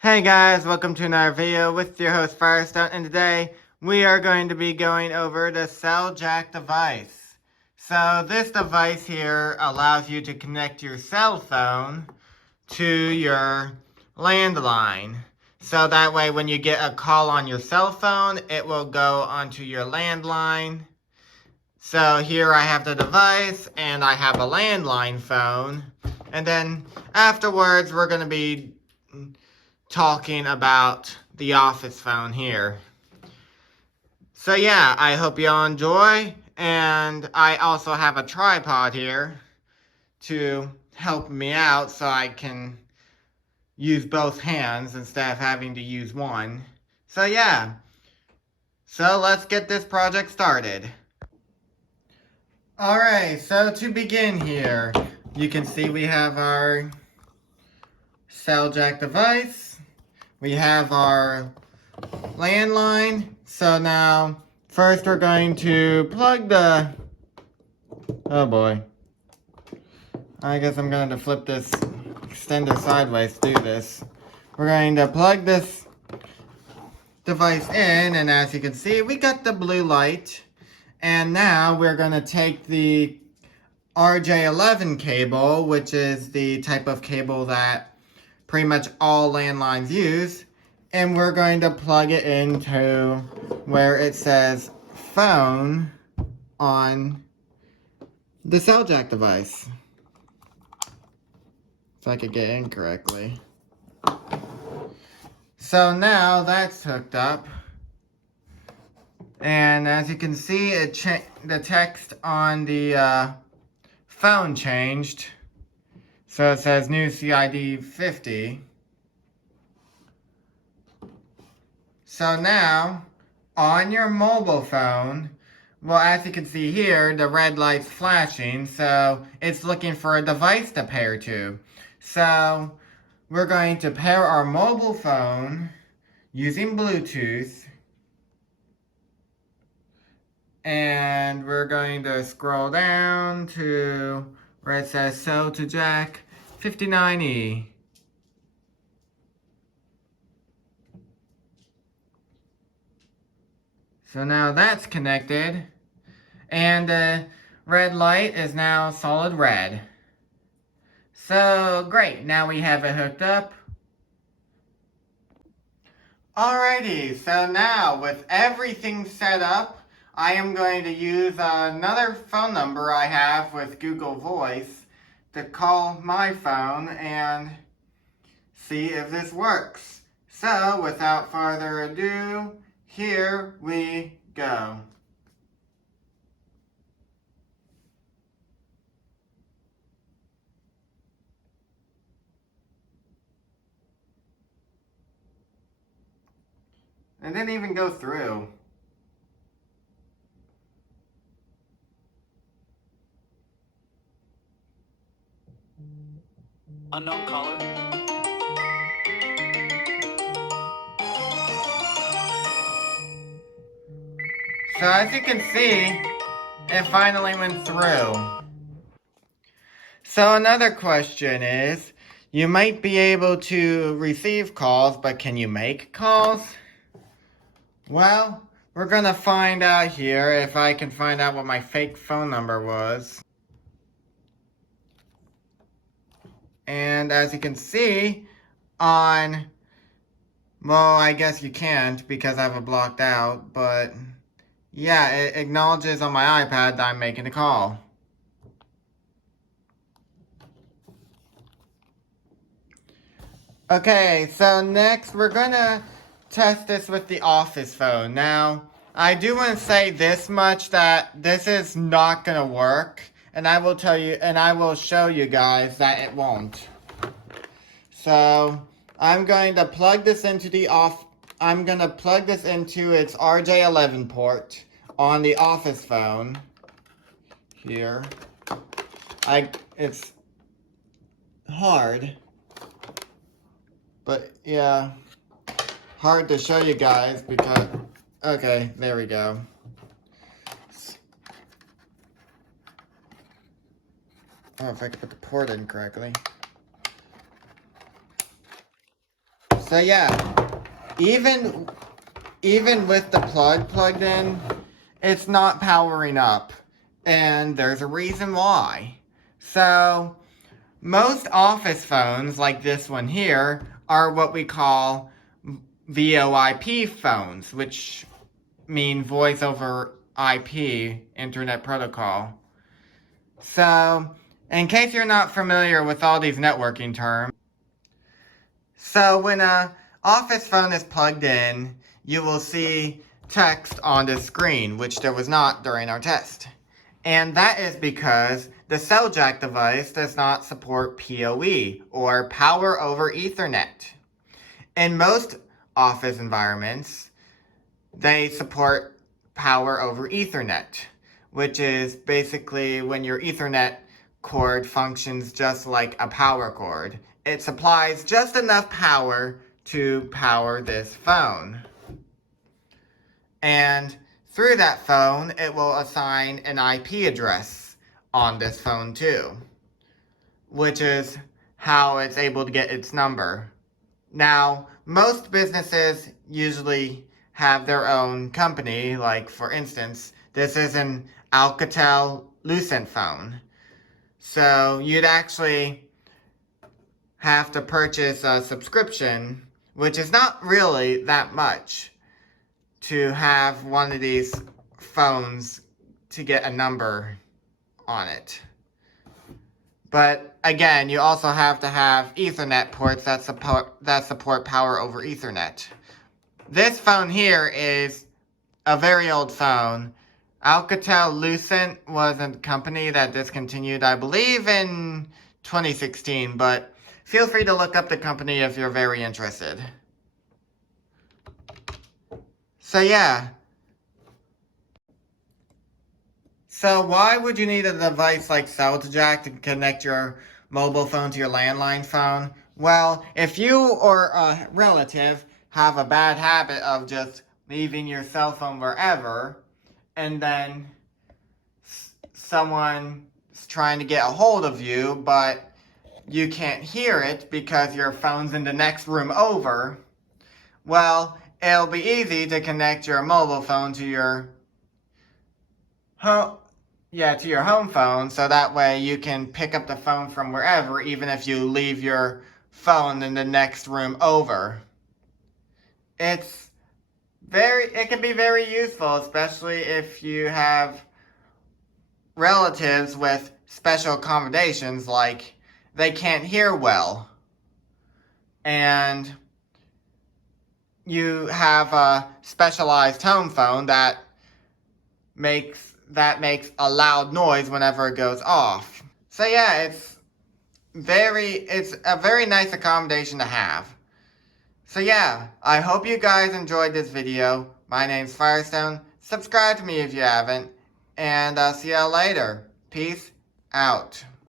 Hey guys, welcome to another video with your host Firestone, and today we are going to be going over the Cell2jack Device. So this device here allows you to connect your cell phone to your landline. So that way when you get a call on your cell phone, it will go onto your landline. So here I have the device and I have a landline phone. And then afterwards we're going to be talking about the office phone here. So yeah, I hope y'all enjoy, and I also have a tripod here to help me out so I can use both hands instead of having to use one. So yeah, so let's get this project started. Alright, so to begin here, you can see we have our Cell2jack device. We have our landline. So now, first we're going to plug the... Oh boy. I guess I'm going to flip this extender sideways to do this. We're going to plug this device in, and as you can see, we got the blue light. And now we're going to take the RJ11 cable, which is the type of cable that pretty much all landlines use, and we're going to plug it into where it says phone on the Cell2jack device. If I could get in correctly. So now that's hooked up, and as you can see, the text on the phone changed. So it says new CID 50. So now, on your mobile phone, well, as you can see here, the red light's flashing, so it's looking for a device to pair to. So we're going to pair our mobile phone using Bluetooth, and we're going to scroll down to where it says Cell2jack 59E. So now that's connected, and the red light is now solid red. So great, now we have it hooked up. Alrighty, so now with everything set up, I am going to use another phone number I have with Google Voice to call my phone and see if this works. So without further ado, here we go. It didn't even go through. Unknown caller. So as you can see, it finally went through. So another question is, you might be able to receive calls, but can you make calls? Well, we're gonna find out here if I can find out what my fake phone number was. And as you can see, well, I guess you can't because I have it blocked out, but yeah, it acknowledges on my iPad that I'm making a call. Okay, so next we're gonna test this with the office phone. Now, I do want to say this much, that this is not gonna work, and I will tell you, and I will show you guys that it won't. So, I'm going to plug this into I'm gonna plug this into its RJ11 port on the office phone here. It's hard. But yeah, hard to show you guys because, okay, there we go. Oh, if I could put the port in correctly. So yeah, even with the plug plugged in, it's not powering up. And there's a reason why. So, most office phones, like this one here, are what we call VoIP phones, which mean voice over IP, Internet Protocol. So, in case you're not familiar with all these networking terms, so when a office phone is plugged in, you will see text on the screen, which there was not during our test. And that is because the Cell2jack device does not support PoE, or Power over Ethernet. In most office environments, they support Power over Ethernet, which is basically when your Ethernet cord functions just like a power cord. It supplies just enough power to power this phone. And through that phone, it will assign an IP address on this phone too, which is how it's able to get its number. Now, most businesses usually have their own company, like for instance, this is an Alcatel-Lucent phone. So you'd actually have to purchase a subscription, which is not really that much, to have one of these phones to get a number on it. But again, you also have to have Ethernet ports that support Power over Ethernet. This phone here is a very old phone. Alcatel-Lucent was a company that discontinued, I believe, in 2016, but feel free to look up the company if you're very interested. So yeah. So why would you need a device like Cell2jack to connect your mobile phone to your landline phone? Well, if you or a relative have a bad habit of just leaving your cell phone wherever, and then someone's trying to get a hold of you, but you can't hear it because your phone's in the next room over, well, it'll be easy to connect your mobile phone to your home phone, so that way you can pick up the phone from wherever, even if you leave your phone in the next room over. It can be very useful, especially if you have relatives with special accommodations, like they can't hear well, and you have a specialized home phone that makes a loud noise whenever it goes off. So yeah, it's a very nice accommodation to have. So yeah, I hope you guys enjoyed this video. My name's Firestone. Subscribe to me if you haven't, and I'll see y'all later. Peace out.